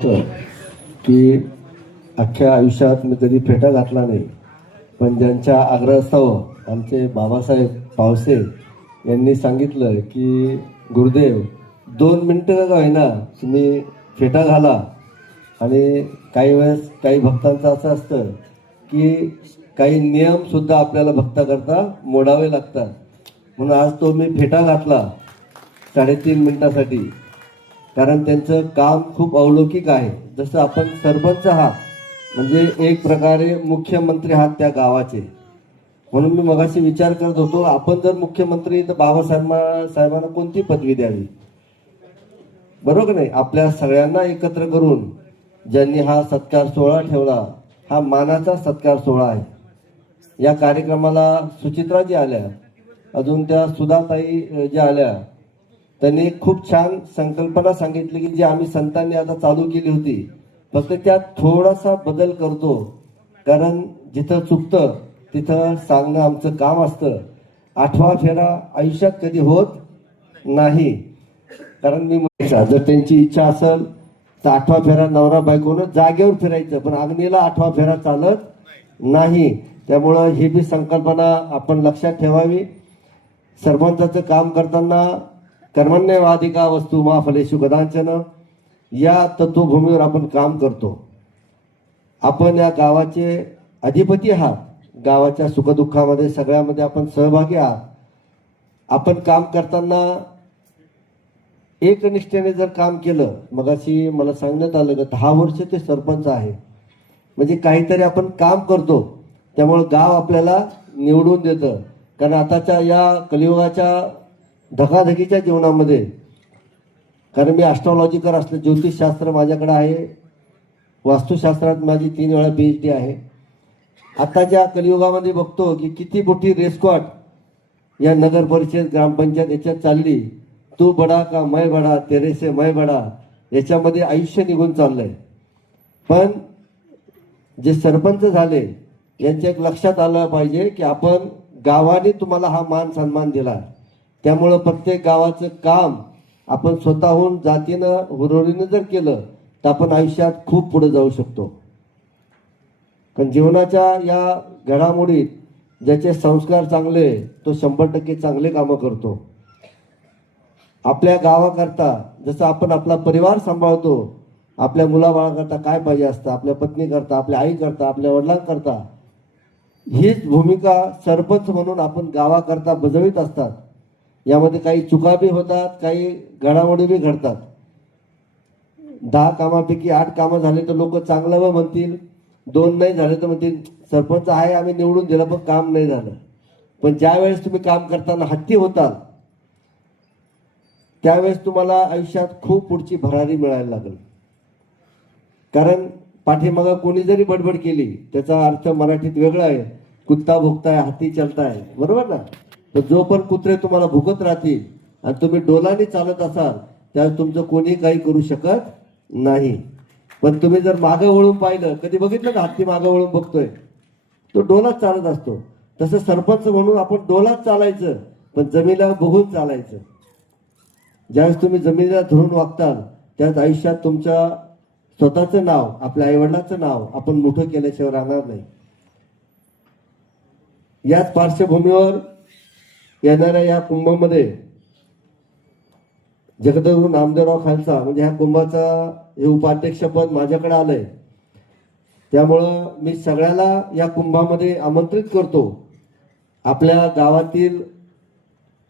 होतं की अख्ख्या आयुष्यात मी कधी फेटा घातला नाही. पण ज्यांच्या आग्रहास्तव आमचे बाबासाहेब पावसे यांनी सांगितलं की गुरुदेव दोन मिनटं का होईना तुम्ही फेटा घाला. आणि काही वेळेस काही भक्तांचं असं असतं की काही नियमसुद्धा आपल्याला भक्ताकरता मोडावे लागतात. म्हणून आज तो मी फेटा घातला साडेतीन मिनटासाठी. कारण त्यांचं काम खूप अवलौकिक आहे. जसं आपण सरपंच आहात म्हणजे एक प्रकारे मुख्यमंत्री आहात त्या गावाचे. म्हणून मी मगाशी विचार करत होतो आपण जर मुख्यमंत्री तर बाबासाहेब साहेबांना कोणती पदवी द्यावी? बरोबर नाही? आपल्या सगळ्यांना एकत्र करून ज्यांनी हा सत्कार सोहळा ठेवला हा मानाचा सत्कार सोहळा आहे. या कार्यक्रमाला सुचित्राजी आल्या. अजून त्या सुधाताई ज्या आल्या त्यांनी खूप छान संकल्पना सांगितली की जी आम्ही संतांनी आता चालू केली होती फक्त त्यात थोडासा बदल करतो. कारण जिथं चुकतं तिथं सांगणं आमचं काम असतं. आठवा फेरा आयुष्यात कधी होत नाही. कारण मी म्हणायचा जर त्यांची इच्छा असेल तर आठवा फेरा नवरा बायकोनं जागेवर फिरायचं पण अग्नीला आठवा फेरा चालत नाही. त्यामुळं ही बी संकल्पना आपण लक्षात ठेवावी. सरपंचाचं काम करताना कर्मण्यवादिका वस्तू मा फलेशु कदाचन या तत्वभूमीवर आपण काम करतो. आपण या गावाचे अधिपती आहात. गावाच्या सुखदुःखामध्ये सगळ्यामध्ये आपण सहभागी आहात. आपण काम करताना एकनिष्ठेने जर काम केलं मगाशी मला सांगण्यात आलं की दहा वर्ष ते सरपंच आहे. म्हणजे काहीतरी आपण काम करतो त्यामुळं गाव आपल्याला निवडून देतं. कारण आताच्या या कलियुगाच्या धकाधकीच्या जीवनामध्ये. कारण मी ॲस्ट्रॉलॉजिकर असलं ज्योतिषशास्त्र माझ्याकडे आहे. वास्तुशास्त्रात माझी तीन वेळा पी एच डी आहे. आत्ताच्या कलियुगामध्ये बघतो की किती मोठी रेस्कॉट या नगर परिषद ग्रामपंचायत याच्यात चालली. तू बडा का मै बडा तेरेसे मै बडा याच्यामध्ये आयुष्य निघून चाललंय. पण जे सरपंच झाले यांच्या एक लक्षात आलं पाहिजे की आपण गावाने तुम्हाला हा मान सन्मान दिला. त्यामुळं प्रत्येक गावाचं काम आपण स्वतःहून जातीनं हुरहुरीनं जर केलं तर आपण आयुष्यात खूप पुढे जाऊ शकतो. कारण जीवनाच्या या घडामोडीत ज्याचे संस्कार चांगले तो शंभर टक्के चांगले कामं करतो. आपल्या गावाकरता जसं आपण आपला परिवार सांभाळतो आपल्या मुलाबाळाकरता काय पाहिजे असतं आपल्या पत्नीकरता आपल्या आईकरता आपल्या वडिलांकरता हीच भूमिका सरपंच म्हणून आपण गावाकरता बजवीत असतात. यामध्ये काही चुका बी होतात काही घडामोडी बी घडतात. दहा कामापैकी आठ कामं झाले तर लोक चांगलं व म्हणतील दोन नाही झाले तर म्हणतील सरपंच आहे आम्ही निवडून दिलं पण काम नाही झालं. पण ज्या वेळेस तुम्ही काम करताना हत्ती होताल त्यावेळेस तुम्हाला आयुष्यात खूप पुढची भरारी मिळायला लागेल. कारण पाठीमागं कोणी जरी बडबड केली त्याचा अर्थ मराठीत वेगळा आहे कुत्ता भोगताय हत्ती चालताय. बरोबर ना? तर जो पण कुत्रे तुम्हाला भुकत राहतील आणि तुम्ही डोलाने चालत असाल त्यावेळेस तुमचं कोणी काही करू शकत नाही. पण तुम्ही जर मागं वळून पाहिलं कधी बघितलं ना हत्ती मागं वळून बघतोय? तो डोलाच चालत असतो. तसं सरपंच म्हणून आपण डोलाच चालायचं पण जमिनीला बघून चालायचं. ज्यावेळेस तुम्ही जमिनीला धरून वागताल त्याच आयुष्यात तुमच्या स्वतःचं नाव आपल्या आईवडिलाचं नाव आपण मोठं केल्याशिवाय राहणार नाही. याच पार्श्वभूमीवर येणाऱ्या या कुंभामध्ये जगदगुरु नामदेवराव खालसा म्हणजे ह्या कुंभाचा हे उपाध्यक्षपद माझ्याकडे आलंय. त्यामुळं मी सगळ्याला या कुंभामध्ये आमंत्रित करतो. आपल्या गावातील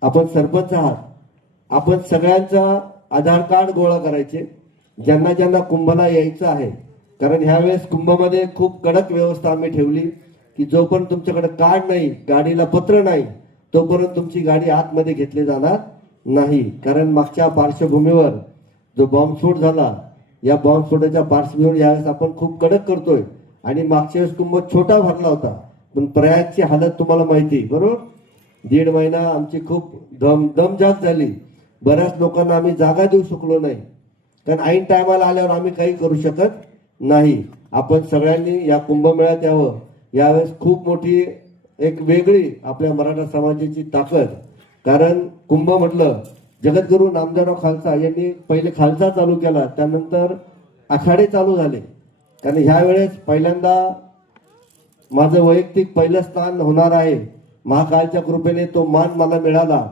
आपण सरपंच आहात. आपण सगळ्यांचा आधार कार्ड गोळा करायचे. ज्यांना ज्यांना कुंभला यायचं आहे. कारण ह्यावेळेस कुंभामध्ये खूप कडक व्यवस्था आम्ही ठेवली की जो पण तुमच्याकडे कार्ड नाही गाडीला पत्र नाही तोपर्यंत तुमची गाडी आतमध्ये घेतली जाणार नाही. कारण मागच्या पार्श्वभूमीवर जो बॉम्बस्फोट झाला या बॉम्बस्फोटाच्या पार्श्वभूमीवर यावेळेस आपण खूप कडक करतोय. आणि मागच्या वेळेस कुंभ छोटा भरला होता. पण प्रयागची हालत तुम्हाला माहिती बरोबर? दीड महिना आमची खूप दम दमजात झाली. बऱ्याच लोकांना आम्ही जागा देऊ शकलो नाही. कारण ऐन टायमाला आल्यावर आम्ही काही करू शकत नाही. आपण सगळ्यांनी या कुंभमेळ्यात यावं. यावेळेस खूप मोठी एक वेगळी आपल्या मराठा समाजाची ताकद. कारण कुंभ म्हटलं जगद्गुरू नामदेवराव खालसा यांनी पहिले खालसा चालू केला त्यानंतर आखाडे चालू झाले. कारण ह्यावेळेस पहिल्यांदा माझं वैयक्तिक पहिलं स्थान होणार आहे. महाकालच्या कृपेने तो मान मला मिळाला.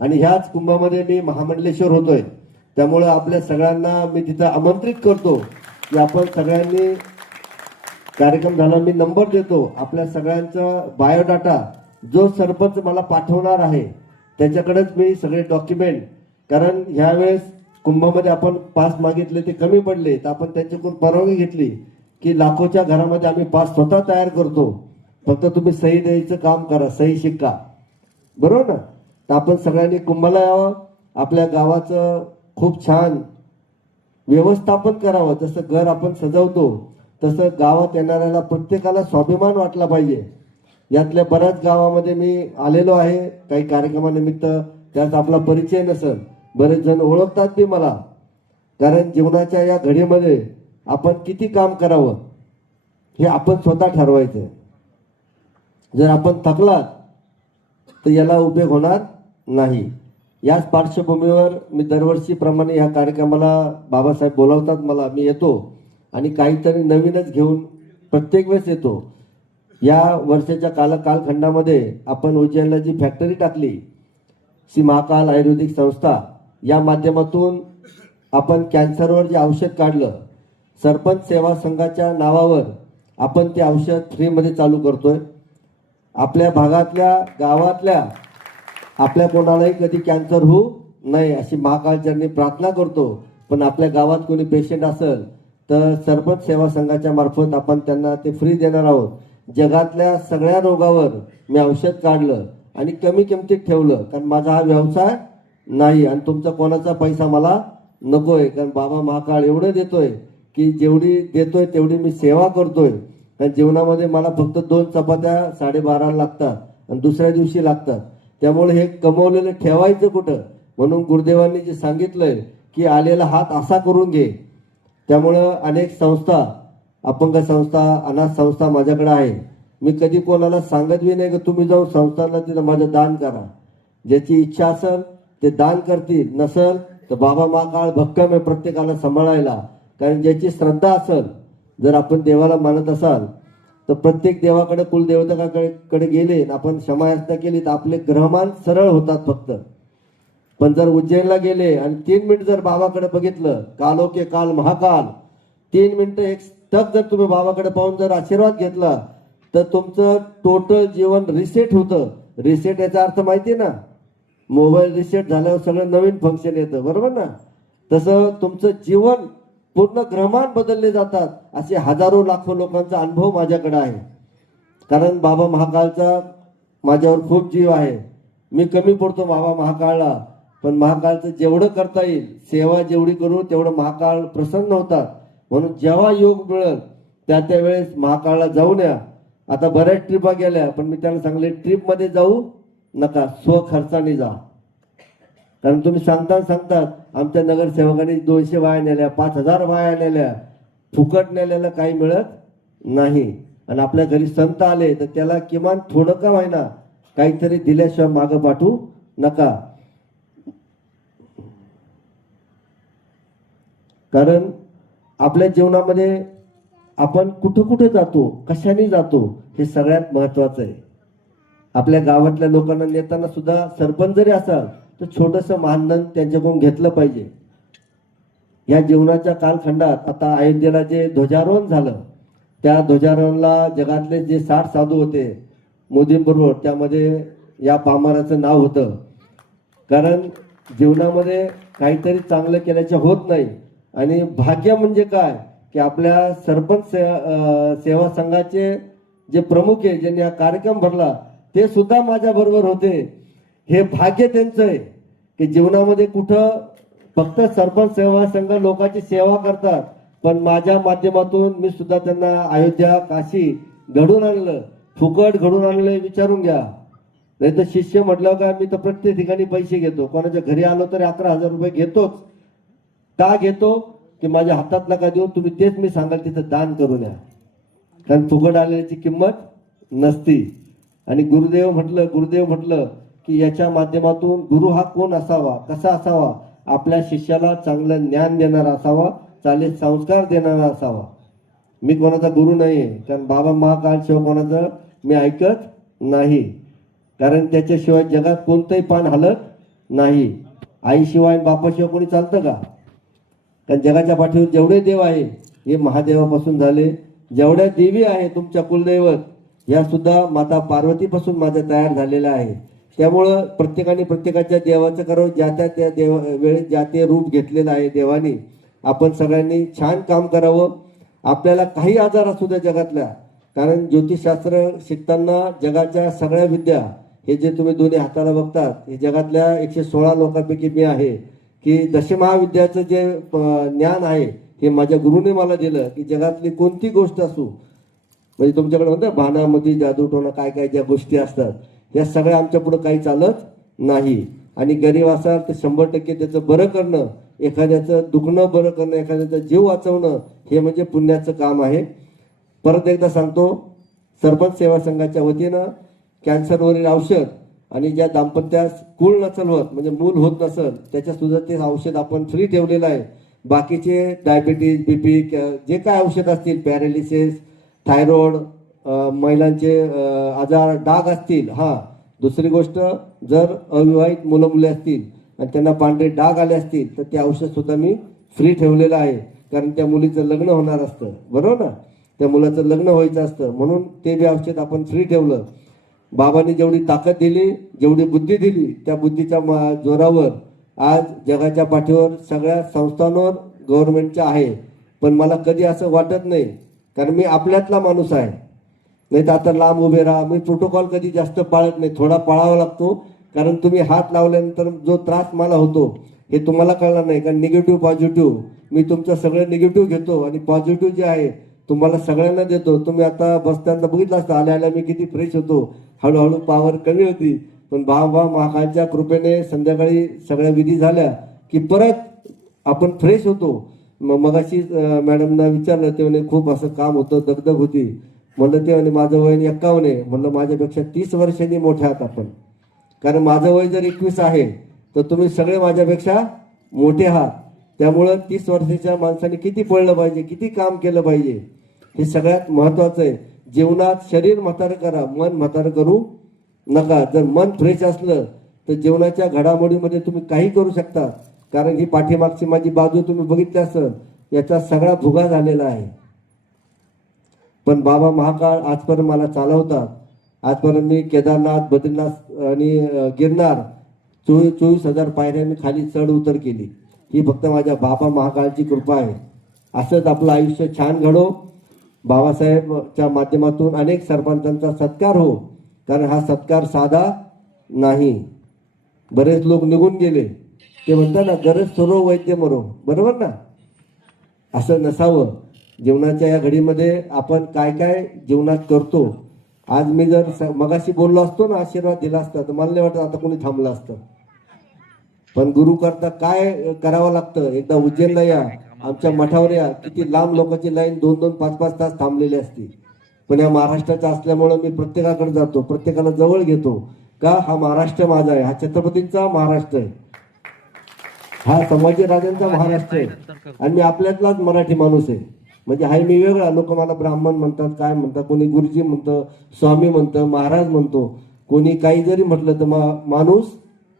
आणि ह्याच कुंभामध्ये मी महामंडलेश्वर होतोय. त्यामुळं आपल्या सगळ्यांना मी तिथं आमंत्रित करतो की आपण सगळ्यांनी कार्यक्रम झाला मी नंबर देतो. आपल्या सगळ्यांचा बायोडाटा जो सरपंच मला पाठवणार आहे त्याच्याकडेच मी सगळे डॉक्युमेंट. कारण ह्यावेळेस कुंभामध्ये आपण पास मागितले ते कमी पडले तर आपण त्यांच्याकडून परवानगी घेतली की लाखोच्या घरामध्ये आम्ही पास स्वतः तयार करतो. फक्त तुम्ही सही द्यायचं काम करा सही शिक्का बरोबर ना? तर आपण सगळ्यांनी कुंभाला यावं आपल्या गावाचं खूप छान व्यवस्थापन करावं जसं घर आपण सजवतो तसं गावात येणाऱ्याला प्रत्येकाला स्वाभिमान वाटला पाहिजे. यातल्या बऱ्याच गावामध्ये मी आलेलो आहे. काही कार्यक्रमानिमित्त त्यात आपला परिचय नसेल. बरेच जण ओळखतात बी मला. कारण जीवनाच्या या घडीमध्ये आपण किती काम करावं हे आपण स्वतः ठरवायचं. जर आपण थकलात तर याला उपयोग होणार नाही. याच पार्श्वभूमीवर मी दरवर्षीप्रमाणे ह्या कार्यक्रमाला बाबासाहेब बोलावतात मला. मी येतो. आणि काहीतरी नवीनच घेऊन प्रत्येक वेळेस येतो. या वर्षाच्या काल कालखंडामध्ये आपण उज्जैनला जी फॅक्टरी टाकली श्री महाकाल आयुर्वेदिक संस्था या माध्यमातून आपण कॅन्सरवर जे औषध काढलं सरपंच सेवा संघाच्या नावावर आपण ते औषध फ्रीमध्ये चालू करतोय. आपल्या भागातल्या गावातल्या आपल्या कोणालाही कधी कॅन्सर होऊ नये अशी महाकालचरणी प्रार्थना करतो. पण आपल्या गावात कोणी पेशंट असेल तर सरपंच सेवा संघाच्या मार्फत आपण त्यांना ते फ्री देणार आहोत. जगातल्या सगळ्या रोगावर मी औषध काढलं आणि कमी किमतीत ठेवलं. कारण माझा हा व्यवसाय नाही आणि तुमचा कोणाचा पैसा मला नकोय. कारण बाबा महाकाळ एवढं देतोय की जेवढी देतोय तेवढी मी सेवा करतोय. कारण जीवनामध्ये मला फक्त दोन चपात्या साडेबाराला लागतात आणि दुसऱ्या दिवशी लागतात. त्यामुळे हे कमवलेलं ठेवायचं कुठं? म्हणून गुरुदेवांनी जे सांगितलंय की आलेला हात असा करून घे. त्यामुळं अनेक संस्था अपंग संस्था अनाथ संस्था माझ्याकडे आहे. मी कधी कोणाला सांगत बी नाही की तुम्ही जाऊन संस्थांना तिथं माझं दान करा. ज्याची इच्छा असेल ते दान करतील. नसल तर बाबा महाकाळ भक्कम आहे प्रत्येकाला सांभाळायला. कारण ज्याची श्रद्धा असेल जर आपण देवाला मानत असाल तर प्रत्येक देवाकडे कुलदेवताकडे कडे गेले आपण क्षमायाचना केली तर आपले ग्रहमान सरळ होतात फक्त. पण जर उज्जैनला गेले आणि तीन मिनिट जर बाबाकडे बघितलं कालो के काल महाकाल तीन मिनिटं एक टक जर तुम्ही बाबाकडे पाहून जर आशीर्वाद घेतला तर तुमचं टोटल जीवन रिसेट होतं. रिसेट याचा अर्थ माहिती आहे ना? मोबाईल रिसेट झाल्यावर सगळं नवीन फंक्शन येतं. बरोबर ना? तसं तुमचं जीवन पूर्ण ग्रहमान बदलले जातात. असे हजारो लाखो लोकांचा अनुभव माझ्याकडे आहे. कारण बाबा महाकाळचा माझ्यावर खूप जीव आहे. मी कमी पडतो बाबा महाकाळला. पण महाकाळचं जेवढं करता येईल सेवा जेवढी करू तेवढं महाकाळ प्रसन्न होतात. म्हणून जेव्हा योग मिळेल त्या त्या वेळेस महाकाळला जाऊन या आता बऱ्याच ट्रिपा गेल्या पण मी त्यांना सांगले ट्रिपमध्ये जाऊ नका स्वखर्चाने जा. कारण तुम्ही सांगता सांगतात आमच्या नगरसेवकांनी दोनशे वाया नेल्या पाच हजार वाया नेल्या. फुकट नेल्याला काही मिळत नाही. आणि आपल्या घरी संत आले तर त्याला किमान थोडं का व्हायना काहीतरी दिल्याशिवाय मागं पाठवू नका. कारण आपल्या जीवनामध्ये आपण कुठं कुठं जातो कशाने जातो हे सगळ्यात महत्वाचं आहे. आपल्या गावातल्या लोकांना नेताना सुद्धा सरपंच जरी असाल तर छोटंसं मानधन त्यांच्याकडून घेतलं पाहिजे. या जीवनाच्या कालखंडात आता अयोध्येला जे ध्वजारोहण झालं त्या ध्वजारोहणला जगातले जे साठ साधू होते मोदींबरोबर त्यामध्ये या पामाराचं नाव होतं. कारण जीवनामध्ये काहीतरी चांगलं केल्याचे होत नाही. आणि भाग्य म्हणजे काय? की आपल्या सरपंच से सेवा संघाचे जे प्रमुख आहे ज्यांनी हा कार्यक्रम भरला ते सुद्धा माझ्या बरोबर होते. हे भाग्य त्यांचं आहे की जीवनामध्ये कुठं फक्त सरपंच सेवा संघ लोकांची सेवा करतात पण माझ्या माध्यमातून मी सुद्धा त्यांना अयोध्या काशी घडून आणलं फुकट घडून आणलं विचारून घ्या. नाही तर शिष्य म्हटलं का मी तर प्रत्येक ठिकाणी पैसे घेतो. कोणाच्या घरी आलो तरी अकरा हजार रुपये घेतोच. का घेतो की माझ्या हातात नका देऊ तुम्ही तेच मी सांगाल तिथं दान करून या. कारण फुकट आलेल्याची किंमत नसती. आणि गुरुदेव म्हटलं गुरुदेव म्हटलं की याच्या माध्यमातून गुरु हा कोण असावा कसा असावा? आपल्या शिष्याला चांगलं ज्ञान देणारा असावा चालेल संस्कार देणारा असावा. मी कोणाचा गुरु नाही आहे कारण बाबा महाकाल शिव कोणाचं मी ऐकत नाही. कारण त्याच्याशिवाय जगात कोणतंही पान हलत नाही. आईशिवाय बापाशिवाय कोणी चालतं का? कारण जगाच्या पाठीवर जेवढे देव आहे हे महादेवापासून झाले. जेवढ्या देवी आहे तुमच्या कुलदैवत या सुद्धा माता पार्वतीपासून माझ्या तयार झालेल्या आहे. त्यामुळं प्रत्येकाने प्रत्येकाच्या देवाचं करावं ज्या त्या त्या देव वेळेत ज्या ते रूप घेतलेलं आहे देवाने. आपण सगळ्यांनी छान काम करावं. आपल्याला काही आजार असू द्या जगातल्या. कारण ज्योतिषशास्त्र शिकताना जगाच्या सगळ्या विद्या हे जे तुम्ही दोन्ही हाताला बघतात हे जगातल्या एकशे सोळा लोकांपैकी मी आहे. की दशमहाविद्याचं जे ज्ञान आहे हे माझ्या गुरुने मला दिलं की जगातली कोणती गोष्ट असू म्हणजे तुमच्याकडे म्हणतात भानामध्ये जादूटोणा काय काय ज्या गोष्टी असतात या सगळ्या आमच्या पुढे काही चालत नाही. आणि गरीब असाल तर शंभर टक्के त्याचं बरं करणं एखाद्याचं दुखणं बरं करणं एखाद्याचा जीव वाचवणं हे म्हणजे पुण्याचं काम आहे. परत एकदा सांगतो सरपंच सेवा संघाच्या वतीनं कॅन्सरवरील औषध आणि ज्या दाम्पत्यास कुळ नसल होत म्हणजे मूल होत नसल त्याच्या सुद्धा ते औषध आपण फ्री ठेवलेलं आहे. बाकीचे डायबिटीज बीपी जे काय औषध असतील पॅरालिसिस थायरॉइड महिलांचे आजार डाग असतील हा. दुसरी गोष्ट जर अविवाहित मुलं मुले असतील आणि त्यांना पांढरे डाग आले असतील तर ते औषध सुद्धा मी फ्री ठेवलेलं आहे. कारण त्या मुलीचं लग्न होणार असतं. बरोबर ना? त्या मुलाचं लग्न व्हायचं असतं. म्हणून ते बी औषध आपण फ्री ठेवलं. बाबांनी जेवढी ताकद दिली जेवढी बुद्धी दिली त्या बुद्धीच्या मा- जोरावर आज जगाच्या पाठीवर सगळ्या संस्थांवर गव्हर्नमेंटच्या आहे. पण मला कधी असं वाटत नाही कारण मी आपल्यातला माणूस आहे. नाही तर आता लांब उभे राहा. मी प्रोटोकॉल कधी जास्त पाळत नाही. थोडा पाळावा लागतो. कारण तुम्ही हात लावल्यानंतर जो त्रास मला होतो हे तुम्हाला कळणार नाही. कारण निगेटिव्ह पॉझिटिव्ह मी तुमचं सगळं निगेटिव्ह घेतो आणि पॉझिटिव्ह जे आहे तुम्हाला सगळ्यांना देतो. तुम्ही आता बसताना बघितलं असतं आल्या आल्या मी किती फ्रेश होतो. हळूहळू पावर कमी होती. पण बाबा महाकालच्या कृपेने संध्याकाळी सगळ्या विधी झाल्या की परत आपण फ्रेश होतो. मग मगाशी मॅडमना विचारलं ते म्हणे खूप असं काम होतं दगदग होती. म्हणलं ते म्हणे माझं वय एक्कावन्न आहे. म्हणलं माझ्यापेक्षा तीस वर्षांनी मोठे आहात आपण. कारण माझं वय जर एकवीस आहे तर तुम्ही सगळे माझ्यापेक्षा मोठे आहात. त्यामुळं तीस वर्षाच्या माणसाने किती पळलं पाहिजे किती काम केलं पाहिजे? हे सगळ्यात महत्वाचं आहे. जीवनात शरीर म्हातारं करा मन म्हातारं करू नका. जर मन फ्रेश असलं तर जीवनाच्या घडामोडीमध्ये तुम्ही काही करू शकता. कारण ही पाठीमागची माझी बाजू तुम्ही बघितली असेल याचा सगळा भुगा झालेला आहे. पण बाबा महाकाळ आजपर्यंत मला चालवतात. आजपर्यंत मी केदारनाथ बद्रीनाथ आणि गिरनार चोवीस चोवीस हजार पायऱ्या मी खाली चढ उतर केली. ही फक्त माझ्या बाबा महाकाळची कृपा आहे. असंच आपलं आयुष्य छान घडो. बाबासाहेबच्या माध्यमातून अनेक सरपंचांचा सत्कार हो कारण हा सत्कार साधा नाही. बरेच लोक निघून गेले. ते म्हणतात ना गरज सरो वैद्य मरो. बरोबर ना? असं नसावं. जीवनाच्या या घडीमध्ये आपण काय काय जीवनात करतो. आज मी जर स- मगाशी बोललो असतो ना आशीर्वाद दिला असता तर मला नाही वाटत आता कोणी थांबलं असतं. पण गुरु करता काय करावं लागतं? एकदा उज्जैनला या. आमच्या मठावर या. किती लांब लोकांची लाईन दोन दोन पाच पाच तास थांबलेली असते. पण या महाराष्ट्राच्या असल्यामुळं मी प्रत्येकाकडे जातो. प्रत्येकाला जवळ घेतो. का? हा महाराष्ट्र माझा आहे. हा छत्रपतींचा महाराष्ट्र आहे. हा संभाजी राजांचा महाराष्ट्र आहे. आणि मी आपल्यातलाच मराठी माणूस आहे. म्हणजे हाय मी वेगळा. लोक मला ब्राह्मण म्हणतात काय म्हणतात कोणी गुरुजी म्हणतं स्वामी म्हणतं महाराज म्हणतो. कोणी काही जरी म्हटलं तर मा- माणूस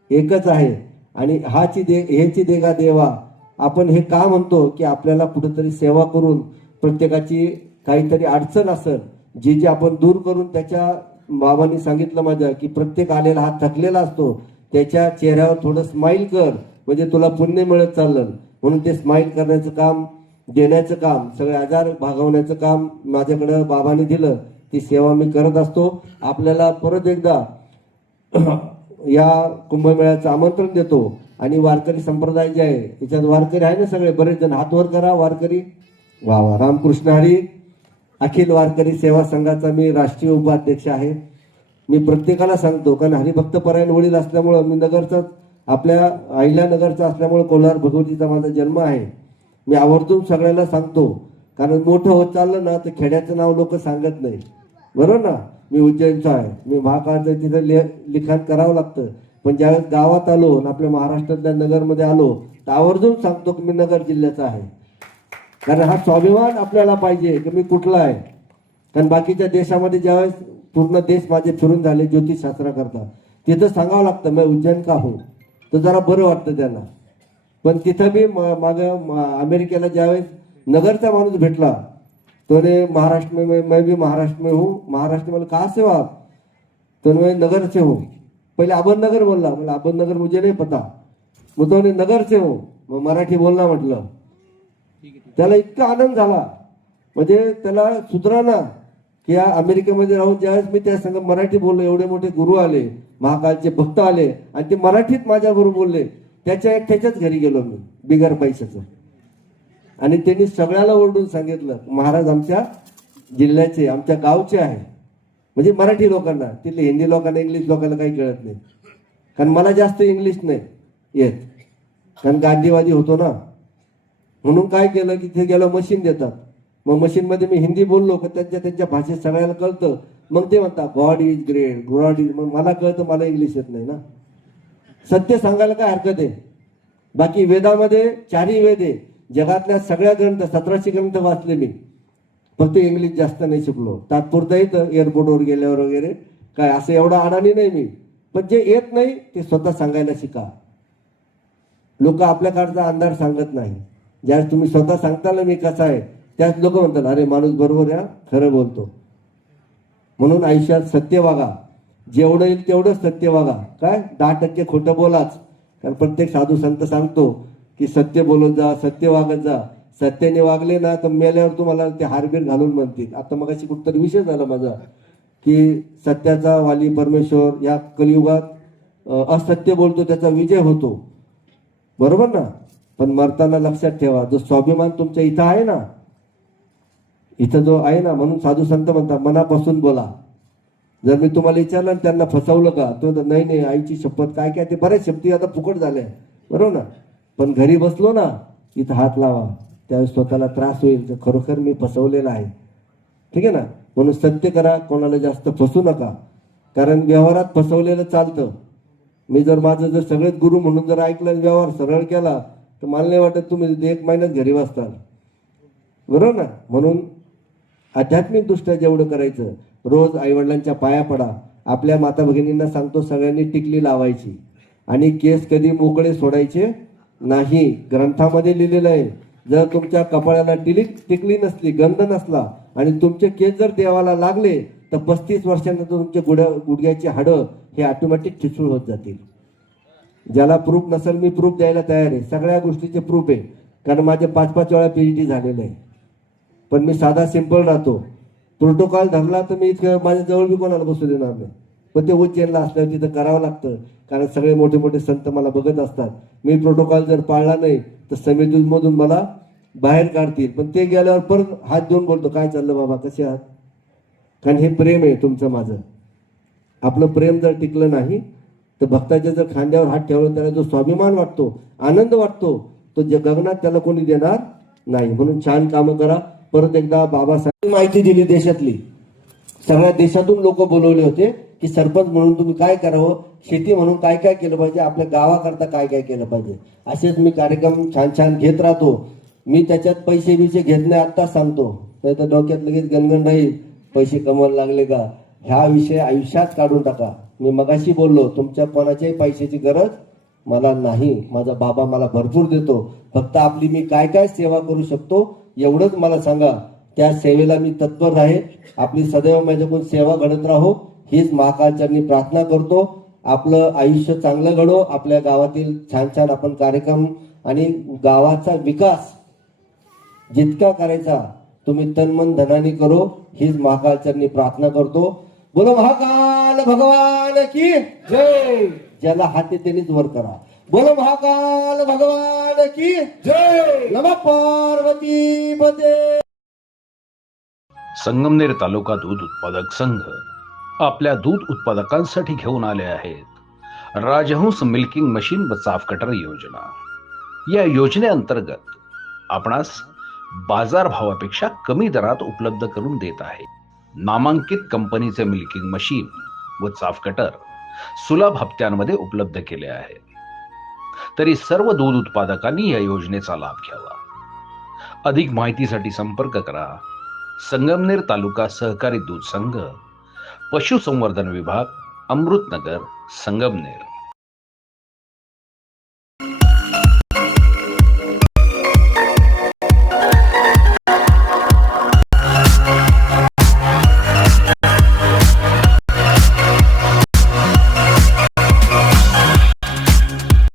एकच आहे. आणि हाची दे हेची देगा देवा. आपण हे का म्हणतो की आपल्याला कुठेतरी सेवा करून प्रत्येकाची काहीतरी अडचण असेल जी जी आपण दूर करून त्याच्या बाबांनी सांगितलं माझ्या की प्रत्येक आलेला हा थकलेला असतो त्याच्या चेहऱ्यावर थोडं स्माईल कर म्हणजे तुला पुण्य मिळत चाललं. म्हणून ते स्माईल करण्याचं काम देण्याचं काम सगळे आजार भागवण्याचं काम माझ्याकडं बाबांनी दिलं. ती सेवा मी करत असतो. आपल्याला परत एकदा या कुंभमेळ्याचं आमंत्रण देतो. आणि वारकरी संप्रदाय जे आहे त्याच्यात वारकरी आहे ना सगळे बरेच जण. हातवर करा वारकरी. वा वा. रामकृष्ण हरी. अखिल वारकरी सेवा संघाचा मी राष्ट्रीय उपाध्यक्ष आहे. मी प्रत्येकाला सांगतो कारण हरिभक्त परायण वडील असल्यामुळं मी नगरचाच आपल्या आईला नगरचा असल्यामुळं कोल्हार भगवतीचा माझा जन्म आहे. मी आवर्जून सगळ्याला सांगतो कारण मोठं होत चाललं ना तर खेड्याचं नाव लोक सांगत नाही. बरोबर ना? मी उज्जैनचा आहे. मी महाकाळचं तिथं लिह लिखाण करावं लागतं. पण ज्यावेळेस गावात आलो आणि आपल्या महाराष्ट्रातल्या नगरमध्ये आलो तर आवर्जून सांगतो की मी नगर जिल्ह्याचा आहे. कारण हा स्वाभिमान आपल्याला पाहिजे की मी कुठला आहे. कारण बाकीच्या देशामध्ये ज्यावेळेस पूर्ण देश माझे फिरून झाले ज्योतिषशास्त्र करता तिथं सांगावं लागतं मी उज्जैन का हो. तर जरा बरं वाटतं त्यांना. पण तिथं मी म- मागं अमेरिकेला ज्यावेळेस नगरचा माणूस भेटला तो रे महाराष्ट्र में मैं- मैं भी महाराष्ट्र में हूँ. महाराष्ट्र में कहाँ से हो आप? तो मैं नगर से हूँ. पहले अबन नगर बोलला. म्हणजे अबन नगर मुझे नहीं पता. मग तो म्हणे, नगर से हो. मग मराठी बोलला म्हटलं. त्याला इतका आनंद झाला. म्हणजे त्याला सुधराना की या अमेरिकेमध्ये राहून ज्यावेळेस मी त्या संग मराठी बोललो एवढे मोठे गुरु आले महाकालचे भक्त आले आणि ते मराठीत माझ्याबरोबर बोलले त्याच्या एकट्याच्याच घरी गेलो मी बिगर पैशाचं. आणि त्यांनी सगळ्याला ओरडून सांगितलं महाराज आमच्या जिल्ह्याचे आमच्या गावचे आहे. म्हणजे मराठी लोकांना तिथले हिंदी लोकांना इंग्लिश लोकांना काही कळत नाही. कारण मला जास्त इंग्लिश नाही येत. कारण गांधीवादी होतो ना. म्हणून काय केलं की ते गेलं मशीन देतात. मग मशीनमध्ये मी हिंदी बोललो का त्यांच्या त्यांच्या भाषेत सगळ्याला कळतं. मग ते म्हणतात God is great God is मग मला कळतं मला इंग्लिश येत नाही ना. सत्य सांगायला काय हरकत आहे? बाकी वेदामध्ये चारही वेद आहे जगातल्या सगळ्या ग्रंथ सतराशे ग्रंथ वाचले मी. फक्त इंग्लिश जास्त नाही शिकलो. तात्पुरतं येतं एअरपोर्टवर गेल्यावर वगैरे काय असं एवढा अडाणी नाही मी. पण जे येत नाही ते स्वतः सांगायला शिका. लोक आपल्याकडचा अंधार सांगत नाही. ज्यावेळेस तुम्ही स्वतः सांगता ना मी कसा आहे त्याच लोक म्हणतात अरे माणूस बरोबर आहे खरं बोलतो. म्हणून आयुष्यात सत्य वागा. जेवढं येईल तेवढं सत्य वागा. काय? दहा टक्के खोटं बोलाच. कारण प्रत्येक साधू संत सांगतो की सत्य बोलत जा सत्य वागत जा. सत्याने वागले ना तर मेल्यावर तुम्हाला ते हारबीर घालून म्हणतील. आता मग अशी कुठतरी विषय झाला माझा की सत्याचा वाली परमेश्वर या कलियुगात असत्य बोलतो त्याचा विजय होतो. बरोबर ना? पण मरताना लक्षात ठेवा जो स्वाभिमान तुमच्या इथं आहे ना इथं जो आहे ना म्हणून साधू संत म्हणतात मनापासून बोला. जर मी तुम्हाला विचारलं आणि त्यांना फसवलं का तो नाही नाही आईची शपथ काय काय ते बऱ्याच शब्दी आता फुकट झाल्या बरोबर ना? पण घरी बसलो ना इथं हात लावा. त्यावेळेस स्वतःला त्रास होईल. तर खरोखर मी फसवलेला आहे. ठीक आहे ना? म्हणून सत्य करा कोणाला जास्त फसू नका. कारण व्यवहारात फसवलेलं चालतं. मी जर माझं जर सगळेच गुरु म्हणून जर ऐकलं व्यवहार सरळ केला तर मला नाही वाटत तुम्ही एक महिन्यात घरी वाचताल बरोबर ना? म्हणून आध्यात्मिकदृष्ट्या जेवढं करायचं रोज आईवडिलांच्या पाया पडा. आपल्या माता भगिनींना सांगतो सगळ्यांनी टिकली लावायची. आणि केस कधी मोकळे सोडायचे नाही. ग्रंथामध्ये लिहिलेलं आहे जर तुमच्या कपाळाला टिली टिकली नसली गंध नसला आणि तुमचे केस जर देवाला लागले तर पस्तीस वर्षानंतर तुमचे गुड्या गुडघ्याची हाडं हे ऑटोमॅटिक ठिसूळ होत जातील. ज्याला प्रूफ नसेल मी प्रूफ द्यायला तयार आहे. सगळ्या गोष्टीचे प्रूफ आहे. कारण माझे पाच पाच वेळा पीएचडी झालेलं आहे. पण मी साधा सिंपल राहतो. प्रोटोकॉल धरला तर मी इतकं माझ्याजवळ बी कोणाला बसू देणार नाही. पण ते उज्जैनला असल्यावर तिथं करावं लागतं. कारण सगळे मोठे मोठे संत मला बघत असतात. मी प्रोटोकॉल जर पाळला नाही तर समितीमधून मला बाहेर काढतील. पण ते गेल्यावर परत हात देऊन बोलतो काय चाललं बाबा? कसे आहात? कारण हे प्रेम आहे तुमचं माझं. आपलं प्रेम जर टिकलं नाही तर भक्ताच्या जर खांद्यावर हात ठेवला त्याला जो स्वाभिमान वाटतो आनंद वाटतो तो जे गगनात त्याला कोणी देणार नाही. म्हणून छान कामं करा. परत एकदा बाबासाहेब माहिती दिली देशातली. सगळ्या देशातून लोक बोलवले होते. की सरपंच म्हणून तुम्ही काय करावं? शेती म्हणून काय काय केलं पाहिजे? आपल्या गावाकरता काय काय केलं पाहिजे? असेच मी कार्यक्रम छान छान घेत राहतो. मी त्याच्यात पैसे बिसे घेत नाही आत्ताच सांगतो. नाही तर डोक्यात लगेच गणगण राहील. पैसे कमवायला लागले का? ह्या विषय आयुष्यात काढून टाका. मी मगाशी बोललो तुमच्या कोणाच्याही पैशाची गरज मला नाही. माझा बाबा मला भरपूर देतो. फक्त आपली मी काय काय सेवा करू शकतो एवढंच मला सांगा. त्या सेवेला मी तत्पर आहे. आपली सदैव माझ्याकडून सेवा घडत राहो. हीच महाकालचरणी प्रार्थना करतो. आपलं आयुष्य चांगलं घडो. आपल्या गावातील छान छान आपण कार्यक्रम आणि गावाचा विकास जितका करायचा तुम्ही तन मन धनाने करो. हीच महाकालचरणी प्रार्थना करतो. बोलो महाकाल भगवान की जय! ज्याला हाते त्यांनीच वर करा. बोलो महाकाल भगवान की जय! नम पार्वती पते. संगमनेर तालुका दूध उत्पादक संघ आपल्या दूध उत्पादकांसाठी घेऊन आले आहेत. राजहंस मिल्किंग मशीन व चाफ कटर योजना. या योजनेअंतर्गत आपणास बाजार भावापेक्षा कमी दरात उपलब्ध करून देत आहे. नामांकित कंपनीचे मिल्किंग मशीन व चाफ कटर सुलभ हप्त्यांमध्ये उपलब्ध केले आहे. तरी सर्व दूध उत्पादकांनी या योजनेचा लाभ घ्यावा. अधिक माहितीसाठी संपर्क करा. संगमनेर तालुका सहकारी दूध संघ पशुसंवर्धन विभाग अमृतनगर संगमनेर.